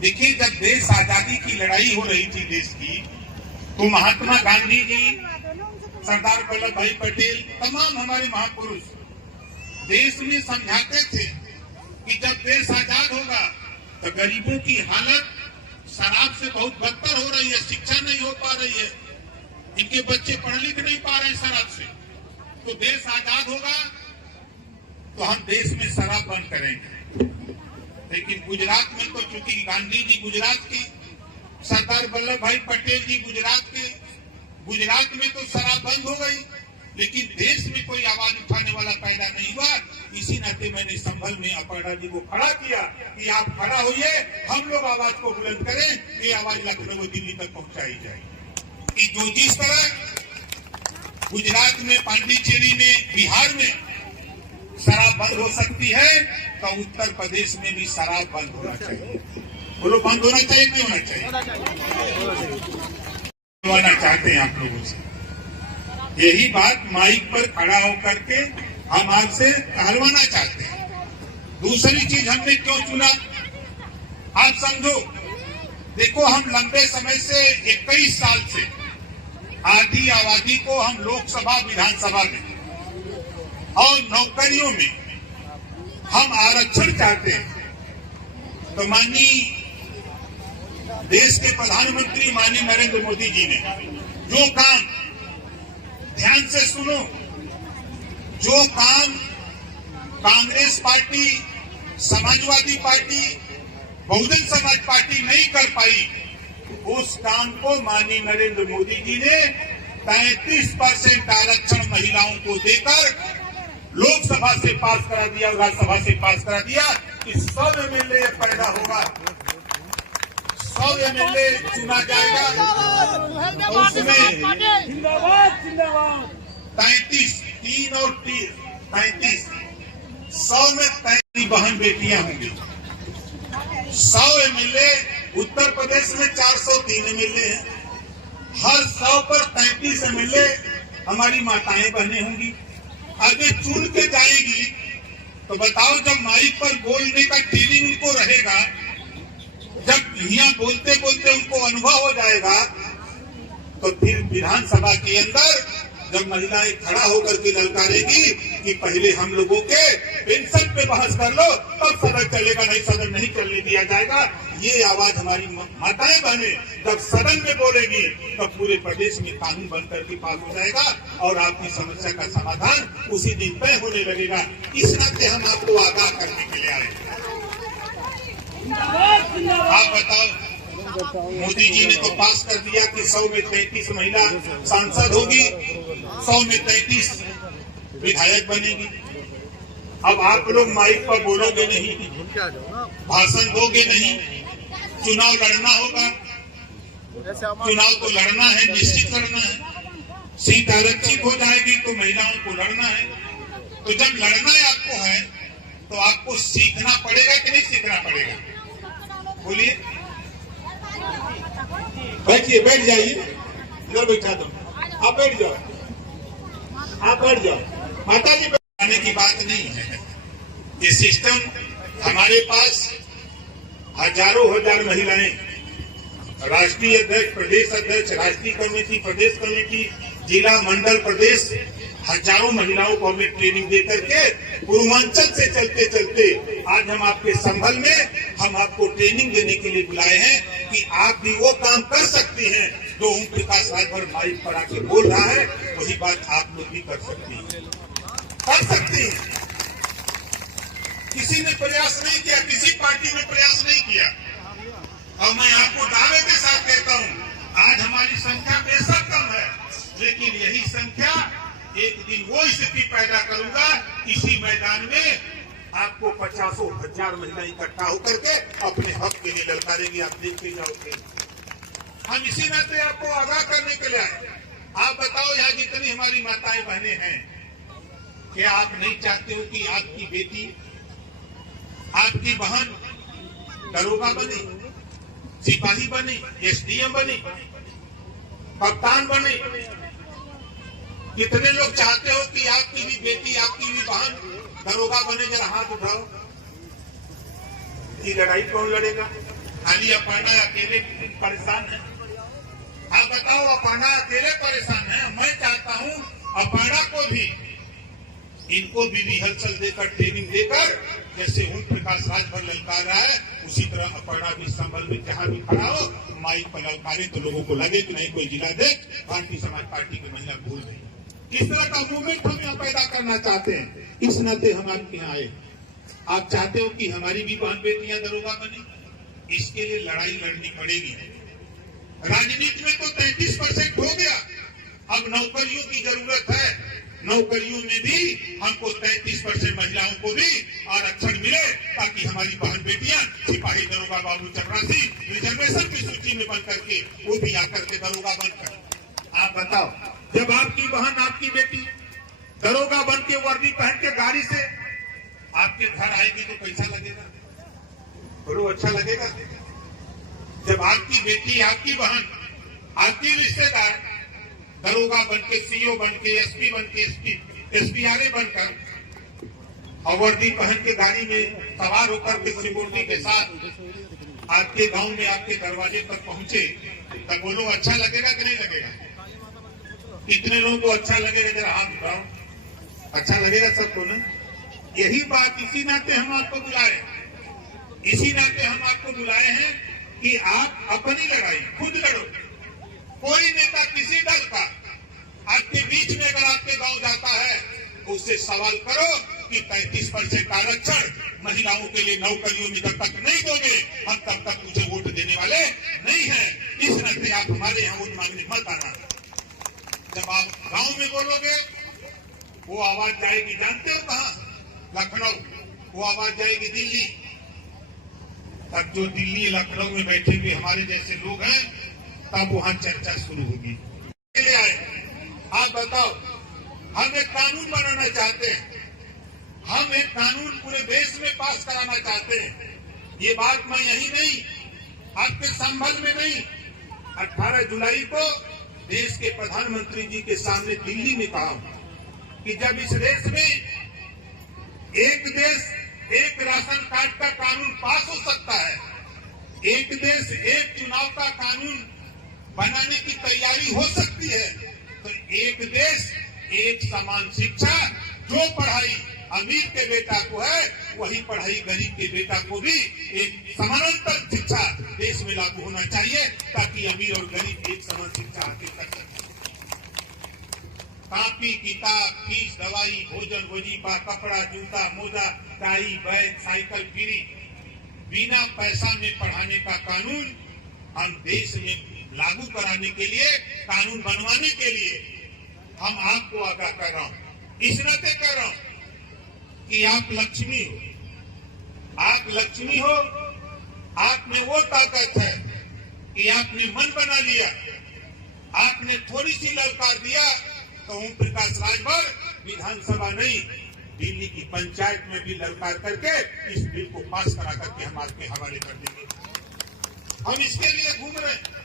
देखिए, जब देश आजादी की लड़ाई हो रही थी देश की, तो महात्मा गांधी जी, सरदार वल्लभ भाई पटेल, तमाम हमारे महापुरुष देश में समझाते थे कि जब देश आजाद होगा तो गरीबों की हालत शराब से बहुत बदतर हो रही है, शिक्षा नहीं हो पा रही है, इनके बच्चे पढ़ लिख नहीं पा रहे शराब से। तो देश आजाद होगा तो हम देश में शराब बंद करेंगे। लेकिन गुजरात में तो चूंकि गांधी जी गुजरात के, सरदार वल्लभ भाई पटेल जी गुजरात के, गुजरात में तो शराब बंद हो गई, लेकिन देश में कोई आवाज उठाने वाला पैदा नहीं हुआ। इसी नाते मैंने संभल में अपर्णा जी को खड़ा किया कि आप खड़ा होइए, हम लोग आवाज को बुलंद करें, ये आवाज लखनऊ दिल्ली तक पहुंचाई जाए कि जो जिस तरह गुजरात में, पांडिचेरी में, बिहार में शराब बंद हो सकती है, तो उत्तर प्रदेश में भी शराब बंद होना चाहिए। बोलो, बंद होना चाहिए कि होना चाहिए? होना चाहते हैं आप लोगों से, यही बात माइक पर खड़ा होकर के हम आपसे कहलवाना चाहते हैं। दूसरी चीज हमने क्यों चुना, आप समझो। देखो, हम लंबे समय से 21 साल से आधी आबादी को हम लोकसभा, विधानसभा में और नौकरियों में हम आरक्षण चाहते हैं। तो माननीय देश के प्रधानमंत्री माननीय नरेंद्र मोदी जी ने जो काम, ध्यान से सुनो, जो काम Congress party, Samajwadi party, Bahujan Samaj party नहीं कर पाई, उस काम को माननीय नरेंद्र मोदी जी ने 33% आरक्षण महिलाओं को देकर लोकसभा से पास करा दिया और राज्यसभा से पास करा दिया कि 100 एमएलए पैदा होगा, 100 एमएलए चुना जाएगा। उसमें 33, 3 और 33, 100 में 33 बहन बेटियां होंगी। 100 एमएलए, उत्तर प्रदेश में 403 एमएलए हैं, हर 100 पर 33 एमएलए हमारी माताएं बहनें होंगी। आगे चुन के जाएगी तो बताओ, जब माइक पर बोलने का ट्रेनिंग उनको रहेगा, जब यहाँ बोलते बोलते उनको अनुभव हो जाएगा, तो फिर विधानसभा के अंदर जब महिलाएं खड़ा होकर के ललकारेगी कि पहले हम लोगों के पेंशन पे बहस कर लो, तब सदन चलेगा, नहीं सदन नहीं चलने दिया जाएगा। ये आवाज हमारी माताएं बहने जब सदन में बोलेगी, तो पूरे प्रदेश में कानून बनकर के पास हो जाएगा और आपकी समस्या का समाधान उसी दिन तय होने लगेगा। इस नाते हम आपको आगाह करने के लिए आए। आप बताओ, मोदी जी ने तो पास कर दिया कि 100 में 33 महिला सांसद होगी, 100 में 33 विधायक बनेगी। अब आप लोग माइक पर बोलोगे नहीं, भाषण दोगे नहीं, चुनाव लड़ना होगा। चुनाव तो लड़ना है, निश्चित लड़ना है। सीट आरक्षित हो जाएगी तो महिलाओं को लड़ना है। तो जब लड़ना है आपको है, तो आपको सीखना पड़ेगा कि नहीं सीखना पड़ेगा? बोलिए, बैठिए, बैठ जाइए, इधर बैठा दो, आप बैठ जाओ, आप बैठ जाओ। माता जी, बैठाने की बात नहीं है। ये सिस्टम हमारे पास हजारों हजार महिलाएं, राष्ट्रीय अध्यक्ष, प्रदेश अध्यक्ष, राष्ट्रीय कमेटी, प्रदेश कमेटी, जिला, मंडल, प्रदेश, हजारों महिलाओं को हमें ट्रेनिंग दे करके पूर्वांचल से चलते चलते आज हम आपके संभल में हम आपको ट्रेनिंग देने के लिए बुलाए हैं कि आप भी वो काम कर सकते हैं जो ओम प्रकाश राज भर माइक पर आके बोल रहा है, वही बात आप लोग भी कर सकते हैं, कर सकते हैं। किसी ने प्रयास नहीं किया, किसी पार्टी ने प्रयास नहीं किया। और मैं आपको दावे के साथ कहता हूं, आज हमारी संख्या बेशक कम है, लेकिन यही संख्या एक दिन वो स्थिति पैदा करूंगा, इसी मैदान में आपको 50 हजार महिला इकट्ठा होकर के अपने हक के लिए ललकारेंगे, आप देखते जाओगे। हम इसी नाते आपको आगाह करने के लिए आए। आप बताओ, यहाँ जितनी हमारी माताएं बहनें हैं, क्या आप नहीं चाहते हो कि आपकी बेटी, आपकी बहन दरोगा बने, सिपाही बने, एसडीएम बने, कप्तान बने? कितने लोग चाहते हो कि आपकी भी बेटी, आपकी भी बहन दरोगा बने? जरा हाथ उठाओ। ये लड़ाई कौन लड़ेगा? खाली अपर्णा अकेले परेशान है? आप बताओ, अपर्णा अकेले परेशान है? मैं चाहता हूं अपर्णा को भी, इनको भी रिहर्सल देकर, ट्रेनिंग देकर, जैसे ओम प्रकाश राजभर ललकार रहा है, उसी तरह अपर्णा भी संभल में जहां भी खड़ा हो माइक पर ललकारे तो लोगों को लगे कि नहीं कोई जिला दे भारतीय समाज पार्टी की महिला भूल गई। किस तरह का मूवमेंट हम यहाँ पैदा करना चाहते हैं, इस नाते हम आपके यहाँ आए। आप चाहते हो कि हमारी भी बहन बेटियां दरोगा बने, इसके लिए लड़ाई लड़नी पड़ेगी। राजनीति में तो 33% हो गया, अब नौकरियों की जरूरत है। नौकरियों में भी हमको 33% महिलाओं को भी आरक्षण मिले, ताकि हमारी बहन बेटियां सिपाही, दरोगा, बाबू, चपरासी रिजर्वेशन की सूची में बन करके वो भी आकर के दरोगा बनकर। आप बताओ, जब आपकी बहन, आपकी बेटी दरोगा बन के वर्दी पहन के गाड़ी से आपके घर आएगी तो कैसा लगेगा? बड़ो अच्छा लगेगा। जब आपकी बेटी, आपकी बहन, आपकी रिश्तेदार दरोगा बन के, सीओ बन के, एसपी बन के, एसपीआरए बनकर और वर्दी पहन के गाड़ी में सवार होकर के सिक्योरिटी के साथ आपके गांव में, आपके दरवाजे पर पहुंचे, तब बोलो अच्छा लगेगा कि नहीं लगेगा? कितने लोगों को अच्छा लगेगा? जरा हाथ उठाओ। अच्छा लगेगा सबको ना? यही बात, इसी नाते हम आपको बुलाए, इसी नाते हम आपको बुलाए हैं कि आप अपनी लड़ाई खुद लड़ो। कोई नेता किसी दल का आपके बीच में अगर आपके गांव जाता है तो उससे सवाल करो कि 35% आरक्षण महिलाओं के लिए नौकरियों में जब तक नहीं दोगे, हम तब तक मुझे वोट देने वाले नहीं हैं। इस नाते आप हमारे यहाँ वोट मांगने मत आना। जब आप गांव में बोलोगे, वो आवाज जाएगी, जानते हो कहां? लखनऊ। वो आवाज जाएगी दिल्ली। तब जो दिल्ली, लखनऊ में बैठे हुए हमारे जैसे लोग हैं, तब वहां चर्चा शुरू होगी। आप बताओ, हम एक कानून बनाना चाहते हैं, हम एक कानून पूरे देश में पास कराना चाहते हैं। ये बात मैं यही नहीं, आपके संभल में नहीं, 18 जुलाई को देश के प्रधानमंत्री जी के सामने दिल्ली में कहा कि जब इस देश में एक देश एक राशन कार्ड का कानून पास हो सकता है, एक देश एक चुनाव का कानून बनाने की तैयारी हो सकती है, तो एक देश एक समान शिक्षा, जो पढ़ाई अमीर के बेटा को है वही पढ़ाई गरीब के बेटा को भी एक समानांतर शिक्षा देश में लागू होना चाहिए, ताकि अमीर और गरीब एक समान शिक्षा हासिल कर सके। कापी, किताब, फीस, दवाई, भोजन, वजीफा, कपड़ा, जूता, मोजा, टाई, बैग, साइकिल फ्री, बिना पैसा में पढ़ाने का कानून हम देश में लागू कराने के लिए, कानून बनवाने के लिए हम आपको आगाह कर रहा हूं। इस नाते कर रहा हूं कि आप लक्ष्मी हो, आप लक्ष्मी हो, आप में वो ताकत है कि आपने मन बना लिया, आपने थोड़ी सी ललकार दिया तो ओम प्रकाश राजभर विधानसभा नहीं, दिल्ली की पंचायत में भी ललकार करके इस बिल को पास करा करके हम आपके हवाले कर देंगे। हम इसके लिए घूम रहे हैं।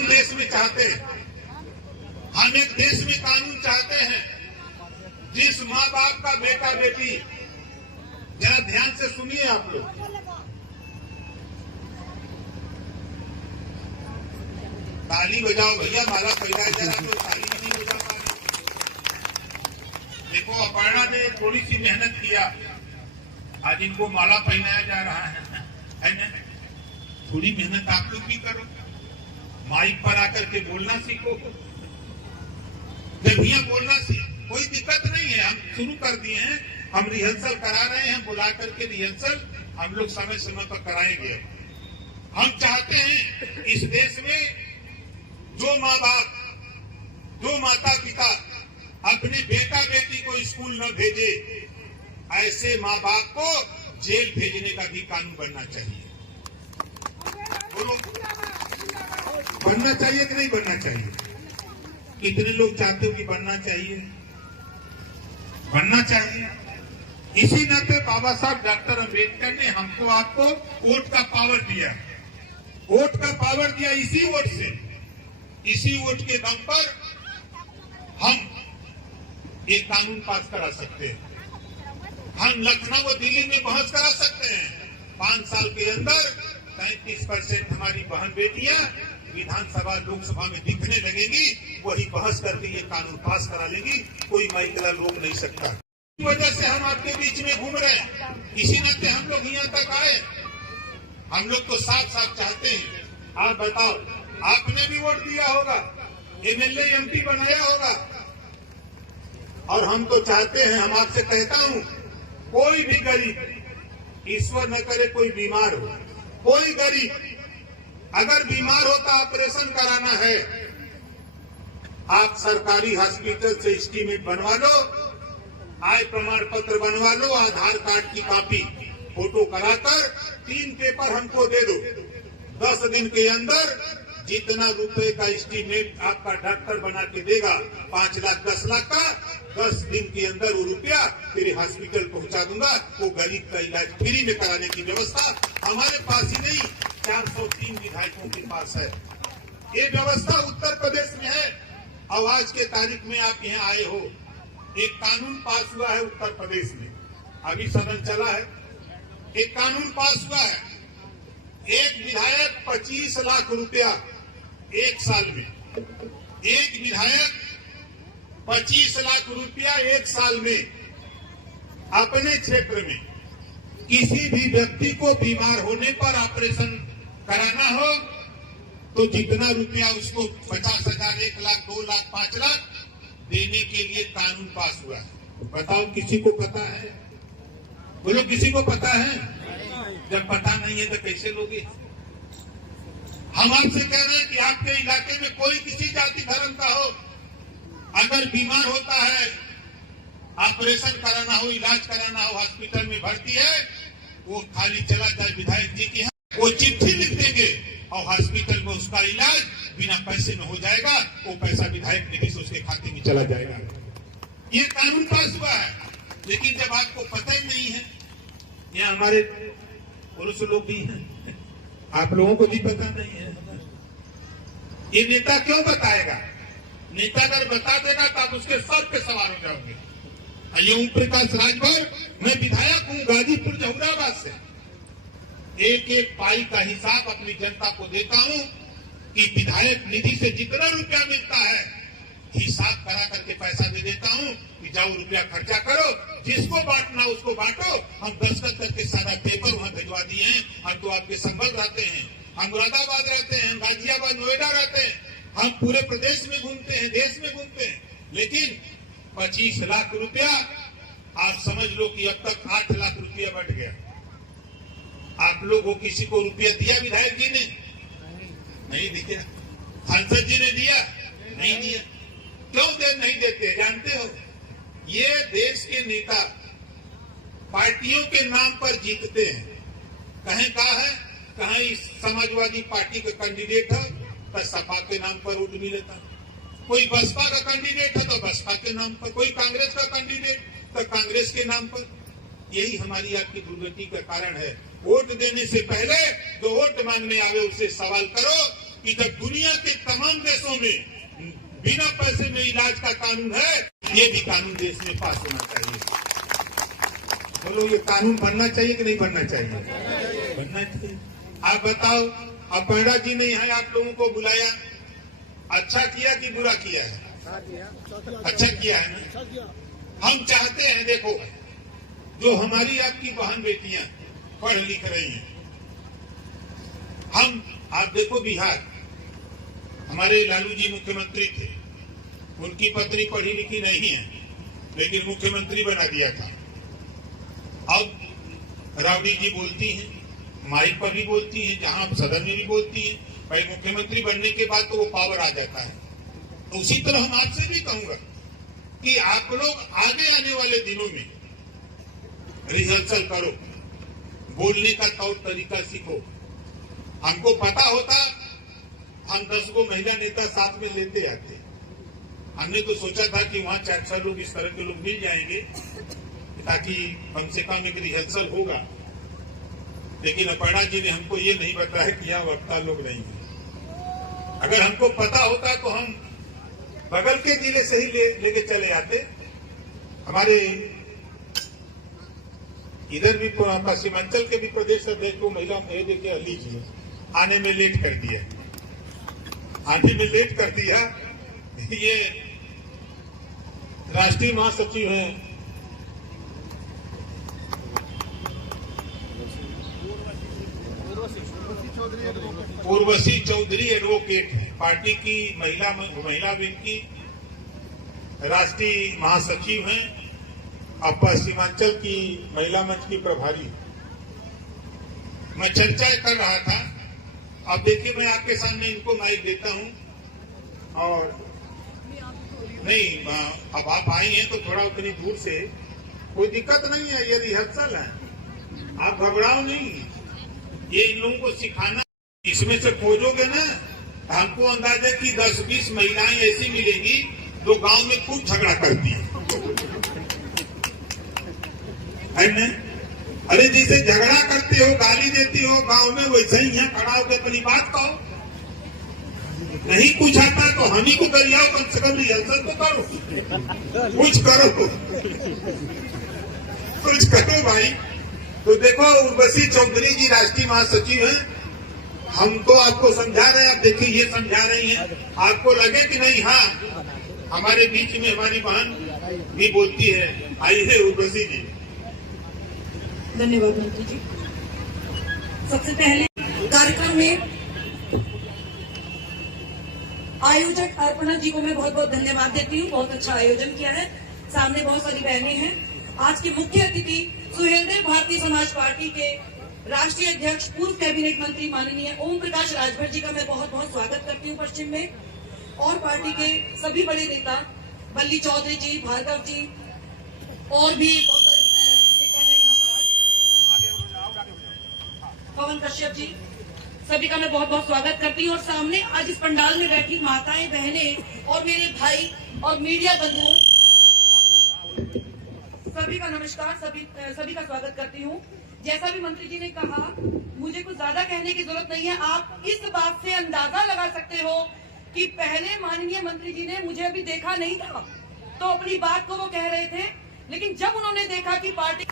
देश में चाहते हैं, हम एक देश में कानून चाहते हैं जिस माँ बाप का बेटा बेटी, जरा ध्यान से सुनिए आप लोग, ताली बजाओ भैया, माला पैदा जरा तो ताली नहीं बजा पा रहे। देखो, अपर्णा ने थोड़ी सी मेहनत किया, आज इनको माला पहनाया जा रहा है ना? थोड़ी मेहनत आप लोग भी करो, माइक पर आकर के बोलना सीखो। जब यहाँ बोलना सीखो, कोई दिक्कत नहीं है, हम शुरू कर दिए हैं, हम रिहर्सल करा रहे हैं, बुला करके रिहर्सल हम लोग समय समय पर कराएंगे। हम चाहते हैं इस देश में जो माँ बाप, जो माता पिता अपने बेटा बेटी को स्कूल न भेजे, ऐसे माँ बाप को जेल भेजने का भी कानून बनना चाहिए। बनना चाहिए कि नहीं बनना चाहिए? कितने लोग चाहते हो कि बनना चाहिए? बनना चाहिए। इसी नाते बाबा साहब डॉक्टर अम्बेडकर ने हमको आपको वोट का पावर दिया, वोट का पावर दिया। इसी वोट से, इसी वोट के दम पर हम एक कानून पास करा सकते हैं। हम लखनऊ और दिल्ली में बहस करा सकते हैं। 5 साल के अंदर 35% हमारी बहन बेटियां विधानसभा लोकसभा में दिखने लगेंगी, वही बहस करके ये कानून पास करा लेगी, कोई माइकला रोक नहीं सकता। इस वजह से हम आपके बीच में घूम रहे हैं, इसी नाते हम लोग यहाँ तक आए। हम लोग तो साफ साफ चाहते हैं, आप बताओ, आपने भी वोट दिया होगा, एमएलए एमपी बनाया होगा, और हम तो चाहते हैं, हम आपसे कहता हूं, कोई भी गरीब, ईश्वर न करे कोई बीमार हो, कोई गरीब अगर बीमार होता ऑपरेशन कराना है, आप सरकारी हॉस्पिटल से एस्टीमेट बनवा लो, आय प्रमाण पत्र बनवा लो, आधार कार्ड की कॉपी फोटो कराकर 3 पेपर हमको दे दो। 10 दिन के अंदर जितना रुपए का एस्टीमेट आपका डॉक्टर बना के देगा, 5 लाख 10 लाख का, 10 दिन के अंदर वो रुपया तेरे हॉस्पिटल पहुंचा दूंगा। वो गरीब का इलाज फ्री में कराने की व्यवस्था हमारे पास ही नहीं, 403 विधायकों के पास है। ये व्यवस्था उत्तर प्रदेश में है। और आज के तारीख में आप यहाँ आए हो, एक कानून पास हुआ है उत्तर प्रदेश में, अभी सदन चला है, एक कानून पास हुआ है, एक विधायक 25 लाख रुपया 1 साल में, एक विधायक 25 लाख रुपया 1 साल में अपने क्षेत्र में किसी भी व्यक्ति को बीमार होने पर ऑपरेशन कराना हो तो जितना रुपया उसको 50,000, 1 लाख, 2 लाख, 5 लाख देने के लिए कानून पास हुआ है। बताओ किसी को पता है? बोलो किसी को पता है? जब पता नहीं है तो कैसे लोगे? हम आपसे कह रहे हैं कि आपके इलाके में कोई किसी जाति धर्म का हो, अगर बीमार होता है, ऑपरेशन कराना हो, इलाज कराना हो, हॉस्पिटल में भर्ती है, वो खाली चला जाए विधायक जी के यहाँ, वो चिट्ठी लिख देंगे और हॉस्पिटल में उसका इलाज बिना पैसे में हो जाएगा। वो पैसा विधायक निधि से उसके खाते में चला जाएगा। ये कानून पास हुआ है। लेकिन जब आपको पता ही नहीं है, यहाँ हमारे पुरुष लोग भी हैं, आप लोगों को भी पता नहीं है, ये नेता क्यों बताएगा? नेता अगर बता देगा तो आप उसके सर पे सवार हो जाओगे। ये ओम प्रकाश राजभर, मैं विधायक हूँ गाजीपुर जहुराबाद से, एक एक पाई का हिसाब अपनी जनता को देता हूँ कि विधायक निधि से जितना रुपया मिलता है हिसाब करा करके पैसा दे देता हूँ कि जाओ रुपया खर्चा करो, जिसको बांटना उसको बांटो। हम दस्तखत करके सारा पेपर वहां भिजवा दिए हैं। हम तो आपके संबल रहते हैं, हम मुरादाबाद रहते हैं, गाजियाबाद, नोएडा रहते हैं, हम पूरे प्रदेश में घूमते हैं, देश में घूमते हैं। लेकिन 25 लाख रुपया, आप समझ लो कि अब तक 8 लाख रुपया बढ़ गया। आप लोगों किसी को रुपया दिया विधायक जी ने? नहीं दिया। सांसद जी ने दिया? नहीं दिया। क्यों नहीं देते जानते हो? ये देश के नेता पार्टियों के नाम पर जीतते हैं। कहीं कहा है, कहीं समाजवादी पार्टी का कैंडिडेट है तो सपा के नाम पर वोट मिलता, कोई बसपा का कैंडिडेट है तो बसपा के नाम पर, कोई कांग्रेस का कैंडिडेट तो कांग्रेस के नाम पर। यही हमारी आपकी दुर्गति का कारण है। वोट देने से पहले जो वोट मांगने आवे उससे सवाल करो कि जब दुनिया के तमाम देशों में बिना पैसे में इलाज का कानून है, ये भी कानून देश में पास होना चाहिए। बोलो ये कानून बनना चाहिए कि नहीं बनना चाहिए? बनना चाहिए। आप बताओ, अपर्णा जी ने यहाँ आप लोगों को बुलाया, अच्छा किया कि बुरा किया है? अच्छा किया है ना। हम चाहते हैं, देखो जो हमारी आपकी बहन बेटियां पढ़ लिख रही हैं, हम आप देखो बिहार, हमारे लालू जी मुख्यमंत्री थे, उनकी पत्नी पढ़ी लिखी नहीं है लेकिन मुख्यमंत्री बना दिया था। अब राबड़ी जी बोलती हैं, माइक पर भी बोलती हैं, जहां सदन में भी बोलती हैं, भाई मुख्यमंत्री बनने के बाद तो वो पावर आ जाता है। तो उसी तरह हम आपसे भी कहूंगा कि आप लोग आगे आने वाले दिनों में रिहर्सल करो, बोलने का तौर तरीका सीखो। हमको पता होता हम 10 को महिला नेता साथ में लेते आते। हमने तो सोचा था कि वहां 4-6 लोग इस तरह के लोग मिल जाएंगे ताकि कम से कम एक रिहर्सल होगा। लेकिन अपर्णा जी ने हमको ये नहीं बताया कि यहाँ वक्ता लोग नहीं है। अगर हमको पता होता तो हम बगल के जिले से ही लेके चले आते। हमारे इधर भी सीमांचल के भी प्रदेश अध्यक्ष को महिला देखिए अली जी, आने में लेट कर दिया, ये राष्ट्रीय महासचिव हैं उर्वशी चौधरी एडवोकेट है, पार्टी की महिला विंग की राष्ट्रीय महासचिव हैं और पश्चिमांचल की महिला मंच की प्रभारी। मैं चर्चा कर रहा था, अब देखिए मैं आपके सामने इनको माइक देता हूं और नहीं, अब आप आई हैं तो थोड़ा उतनी दूर से, कोई दिक्कत नहीं है, ये रिहर्सल है, आप घबराओ नहीं, ये इन लोगों को सिखाना। इसमें से खोजोगे ना, हमको अंदाजा कि 10-20 महिलाएं ऐसी मिलेगी जो गांव में खूब झगड़ा करती है ना? अरे जैसे झगड़ा करते हो, गाली देती हो गांव में, वैसे ही यहाँ खड़ा होकर अपनी बात कहो। नहीं कुछ आता तो हम ही को करियाओ, कम से कम रिहर्सल तो करो, कुछ करो भाई। तो देखो उर्वशी चौधरी जी राष्ट्रीय महासचिव हैं, हम तो आपको समझा रहे हैं, आप देखिए ये समझा रही हैं, आपको लगे कि नहीं हाँ हमारे बीच में हमारी बहन भी बोलती है। आइए उर्वशी जी। धन्यवाद मंत्री जी। सबसे पहले कार्यक्रम में आयोजक अर्पणा जी को मैं बहुत बहुत धन्यवाद देती हूँ, बहुत अच्छा आयोजन किया है, सामने बहुत सारी बहनें हैं। आज के मुख्य अतिथि सुहेलदेव भारतीय समाज पार्टी के राष्ट्रीय अध्यक्ष पूर्व कैबिनेट मंत्री माननीय ओम प्रकाश राजभर जी का मैं बहुत बहुत स्वागत करती हूँ पश्चिम में, और पार्टी के सभी बड़े नेता बल्ली चौधरी जी, भार्गव जी और भी बहुत सारे नेता हैं यहाँ पर आज, पवन कश्यप जी, सभी का मैं बहुत बहुत स्वागत करती हूँ। और सामने आज इस पंडाल में बैठी माताएं, बहनें और मेरे भाई और मीडिया बंधुओं, सभी का नमस्कार, सभी का स्वागत करती हूँ। जैसा भी मंत्री जी ने कहा, मुझे कुछ ज्यादा कहने की जरूरत नहीं है। आप इस बात से अंदाजा लगा सकते हो कि पहले माननीय मंत्री जी ने मुझे अभी देखा नहीं था तो अपनी बात को वो कह रहे थे, लेकिन जब उन्होंने देखा कि पार्टी,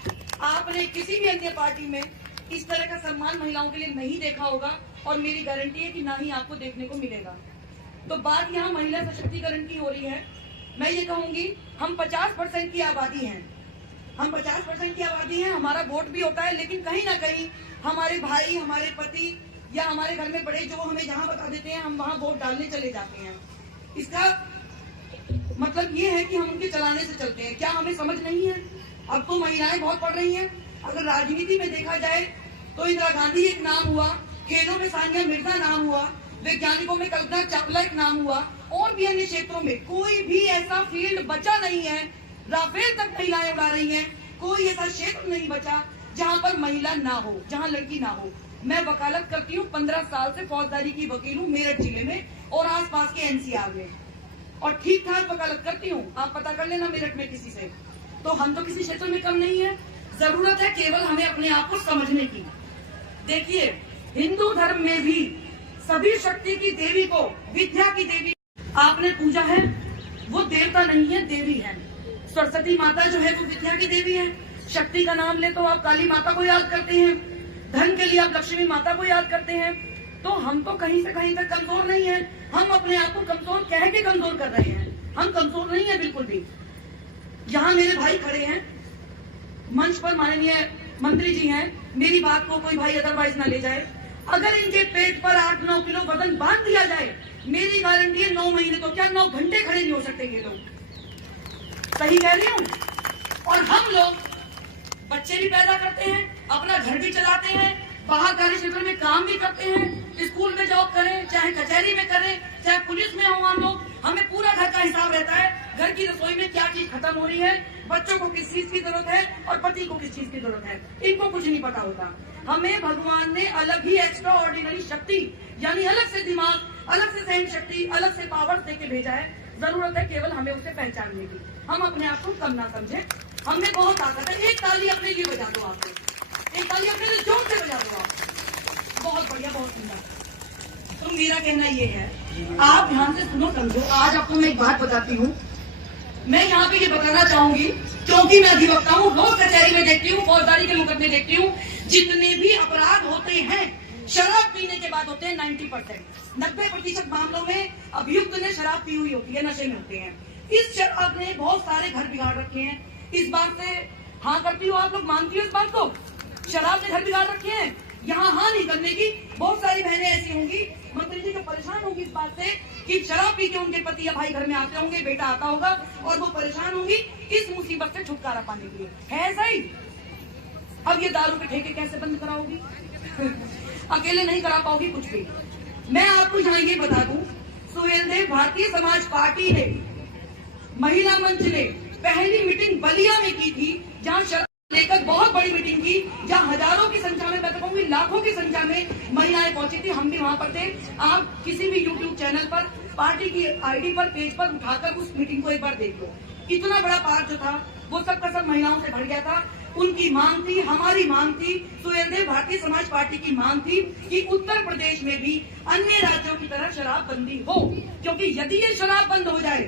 आपने किसी भी अन्य पार्टी में इस तरह का सम्मान महिलाओं के लिए नहीं देखा होगा, और मेरी गारंटी है कि ना ही आपको देखने को मिलेगा। तो बात यहाँ महिला सशक्तिकरण की हो रही है। मैं ये कहूंगी, हम 50% की आबादी हैं, हम 50% की आबादी हैं, हमारा वोट भी होता है, लेकिन कहीं ना कहीं हमारे भाई, हमारे पति या हमारे घर में बड़े जो हमें जहां बता देते हैं, हम वहां वोट डालने चले जाते हैं। इसका मतलब ये है कि हम उनके चलाने से चलते हैं। क्या हमें समझ नहीं है? अब तो महिलाएं बहुत पढ़ रही हैं। अगर राजनीति में देखा जाए तो इंदिरा गांधी एक नाम हुआ, खेलों में सानिया मिर्जा नाम हुआ, वैज्ञानिकों में कल्पना चावला एक नाम हुआ, और भी अन्य क्षेत्रों में कोई भी ऐसा फील्ड बचा नहीं है। राफेल तक महिलाएं उड़ा रही हैं, कोई ऐसा क्षेत्र नहीं बचा जहां पर महिला ना हो, जहां लड़की ना हो। मैं वकालत करती हूँ, 15 साल से फौजदारी की वकील हूँ मेरठ जिले में और आसपास के एनसीआर में, और ठीक ठाक वकालत करती हूँ। आप पता कर लेना मेरठ में किसी से। तो हम तो किसी क्षेत्र में कम नहीं है। जरूरत है केवल हमें अपने आप को समझने की। देखिए, हिंदू धर्म में भी सभी शक्ति की देवी को, विद्या की देवी आपने पूजा है, वो देवता नहीं है, देवी है। सरस्वती माता जो है वो विद्या की देवी है। शक्ति का नाम ले तो आप काली माता को याद करते हैं, धन के लिए आप लक्ष्मी माता को याद करते हैं। तो हम तो कहीं से कहीं तक कमजोर नहीं है। हम अपने आप को कमजोर कह के कमजोर कर रहे हैं, हम कमजोर नहीं है बिल्कुल भी। यहाँ मेरे भाई खड़े हैं, मंच पर माननीय मंत्री जी हैं, मेरी बात को कोई भाई अदरवाइज ना ले जाए। अगर इनके पेट पर 8-9 किलो वजन बांध दिया जाए, मेरी गारंटी है 9 महीने तो क्या 9 घंटे खड़े नहीं हो सकते ये लोग। सही कह रही हूँ? और हम लोग बच्चे भी पैदा करते हैं, अपना घर भी चलाते हैं, बाहर कार्य क्षेत्र में काम भी करते हैं, स्कूल में जॉब करें, चाहे कचहरी में करें, चाहे पुलिस में हो हम लोग, हमें पूरा घर का हिसाब रहता है। घर की रसोई में क्या चीज खत्म हो रही है, बच्चों को किस चीज की जरूरत है और पति को किस चीज की जरूरत है, इनको कुछ नहीं पता होता। हमें भगवान ने अलग ही एक्स्ट्रा ऑर्डिनरी शक्ति, यानी अलग से दिमाग, अलग से सहन शक्ति, अलग से पावर देके भेजा है। जरूरत है केवल हमें उसे पहचानने की। हम अपने आप को कम ना समझे, हमें बहुत ताकत है। एक ताली अपने लिए बजा दो, आपको एक ताली अपने लिए जोर से बजा दो आप। बहुत बढ़िया, बहुत सुंदर। तो मेरा कहना ये है, आप ध्यान से सुनो, समझो। आज आपको मैं एक बात बताती हूँ। मैं यहाँ पे ये बताना चाहूंगी, क्योंकि मैं अधिवक्ता हूँ, रोज कचहरी में देखती हूँ, फौजदारी के मुकदमे देखती हूँ, जितने भी अपराध होते हैं, शराब पीने के बाद होते हैं 90%। 90% मामलों में अभियुक्त ने शराब पी हुई होती है, नशे में होते हैं। इस शराब ने बहुत सारे घर बिगाड़ रखे हैं। इस बात से हाँ करती हो आप लोग, मानती हो इस बात को? शराब ने घर बिगाड़ रखे हैं। यहाँ हाँ नहीं करने की बहुत सारी बहनें ऐसी होंगी, मंत्री जी को परेशान होंगी इस बात से कि शराब पी के उनके पति या भाई घर में आते होंगे, बेटा आता होगा और वो परेशान होंगी इस मुसीबत से छुटकारा पाने के लिए। है सही? अब ये दारू के ठेके कैसे बंद कराओगी? अकेले नहीं करा पाओगी कुछ भी। मैं आपको यहाँ ये बता दूं, सुहेलदेव भारतीय समाज पार्टी ने, महिला मंच ने पहली मीटिंग बलिया में की थी, जहाँ शराब लेकर बहुत बड़ी मीटिंग की, जहाँ हजारों की संख्या में, मैं तो कहूंगी लाखों की संख्या में महिलाएं पहुंची थी। हम भी वहां पर थे। आप किसी भी यूट्यूब चैनल पर पार्टी की आईडी पर, पेज पर उठाकर उस मीटिंग को एक बार देख लो। इतना बड़ा पार्क जो था वो सब का सब महिलाओं से भर गया था। उनकी मांग थी, हमारी मांग थी, सुहेलदेव भारतीय समाज पार्टी की मांग थी कि उत्तर प्रदेश में भी अन्य राज्यों की तरह शराब बंदी हो, क्योंकि यदि ये शराब बंद हो जाए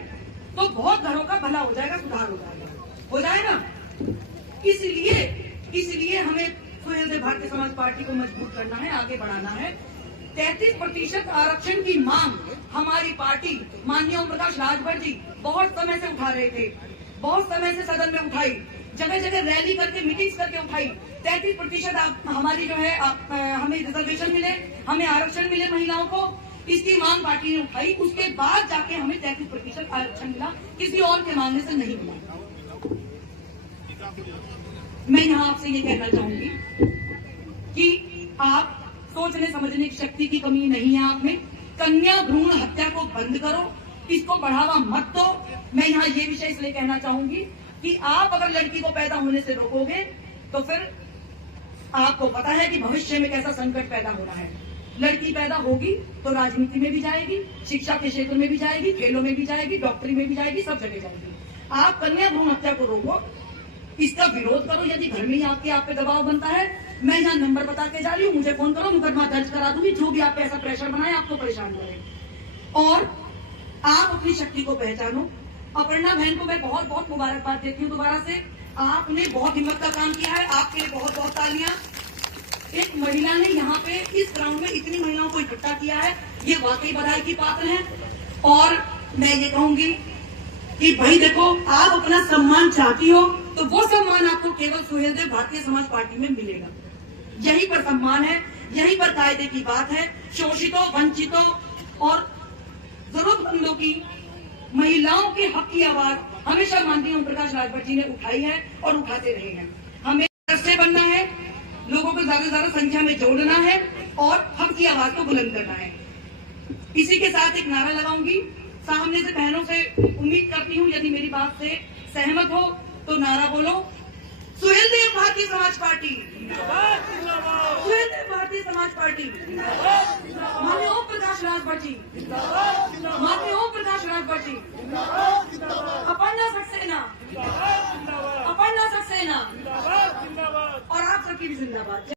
तो बहुत घरों का भला हो जाएगा, सुधार हो जाएगा। इसलिए हमें सुहेलदेव भारतीय समाज पार्टी को मजबूत करना है, आगे बढ़ाना है। 33% आरक्षण की मांग हमारी पार्टी, माननीय ओम प्रकाश राजभर जी बहुत समय से उठा रहे थे, बहुत समय से सदन में उठाई, जगह जगह रैली करके, मीटिंग्स करके उठाई। 33% हमारी जो है हमें रिजर्वेशन मिले, हमें आरक्षण मिले महिलाओं को, इसकी मांग पार्टी ने उठाई। उसके बाद जाके हमें 33% आरक्षण मिला, किसी और के मांगने से नहीं मिला। मैं यहाँ आपसे ये कहना चाहूंगी कि आप सोचने समझने की शक्ति की कमी नहीं है आप में। कन्या भ्रूण हत्या को बंद करो, इसको बढ़ावा मत दो। मैं यहाँ ये विषय इसलिए कहना चाहूंगी कि आप अगर लड़की को पैदा होने से रोकोगे तो फिर आपको पता है कि भविष्य में कैसा संकट पैदा हो रहा है। लड़की पैदा होगी तो राजनीति में भी जाएगी, शिक्षा के क्षेत्र में भी जाएगी, खेलों में भी जाएगी, डॉक्टरी में भी जाएगी, सब जगह जाएगी। आप कन्या भ्रूण हत्या को रोको, इसका विरोध करो। यदि घर में ही आप पे दबाव बनता है, मैं यहाँ नंबर बता के जा रही हूँ, मुझे फोन करो, मुकदमा दर्ज करा दूंगी। जो भी आप पे ऐसा प्रेशर बनाए, आपको परेशान करे, और आप अपनी शक्ति को पहचानो। अपर्णा बहन को मैं बहुत बहुत मुबारकबाद देती हूँ दोबारा से। आपने बहुत हिम्मत का काम किया है, आपके लिए बहुत बहुत तालियां। एक महिला ने यहाँ पे इस ग्राउंड में इतनी महिलाओं को इकट्ठा किया है, ये वाकई बधाई की पात्र है। और मैं ये कहूंगी कि भाई देखो, आप अपना सम्मान चाहती हो तो वो सम्मान आपको केवल सुहेलदेव भारतीय समाज पार्टी में मिलेगा। यहीं पर सम्मान है, यहीं पर कायदे की बात है। शोषितों, वंचितों और जरूरतमंदों की, महिलाओं के हक की आवाज हमेशा माननीय ओम प्रकाश राजभर जी ने उठाई है और उठाते रहे हैं। हमें रस्ते बनना है, लोगों को ज्यादा से ज्यादा संख्या में जोड़ना है और हक की आवाज को बुलंद करना है। इसी के साथ एक नारा लगाऊंगी, सामने से बहनों से उम्मीद करती हूँ यदि मेरी बात से सहमत हो तो नारा बोलो, सुहेलदेव भारतीय समाज पार्टी, सुहेलदेव भारतीय समाज पार्टी, माननीय ओम प्रकाश राजभर जी, माननीय ओम प्रकाश राजभर जी, अपर्णा सक्सेना, अपर्णा सक्सेना, और आप सबकी भी जिंदाबाद।